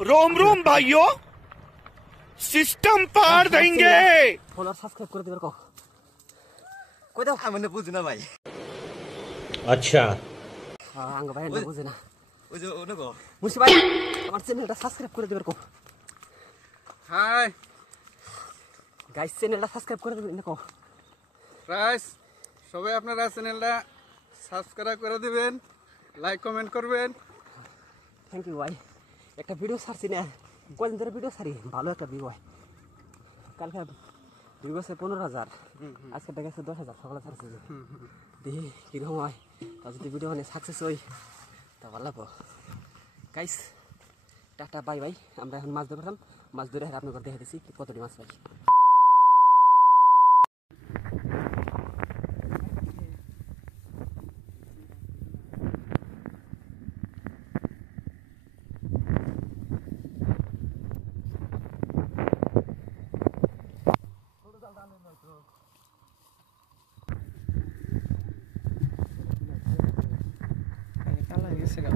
रोम रोम भाइयों, सिस्टम पार देंगे। Follower subscribe করে দিবার কও কই দাও আমি না বুঝি না ভাই। अच्छा আঙ্গ ভাই না বুঝে না ওই যে ওনে গো মুন্সি ভাই আমার চ্যানেলটা সাবস্ক্রাইব করে দিবার কও হাই গাইস চ্যানেলটা সাবস্ক্রাইব করে দিবেন না কও গাইস সবাই আপনারা চ্যানেলটা সাবস্ক্রাইব করে দিবেন, লাইক কমেন্ট করবেন। থ্যাংক ইউ ভাই একটা ভিডিও ছাড়ছি না কয়দিন ধরে ভিডিও ছাড়ি ভালো একটা ভিউ হয় কালকে ভিউ আছে 15,000 আজকে দেখাচ্ছে 10,000 সকালে ছাড়ছি দেখি কিরকম হয় তা যদি ভিডিও মানে সাকসেস হই তা ভালো লাগবো গাইস টাটা বাই বাই আমরা এখন মাছ ধরলাম মাছ ধরে আপনাদের দেখা দিচ্ছি কতটি মাছ পাই কালা গেছে গা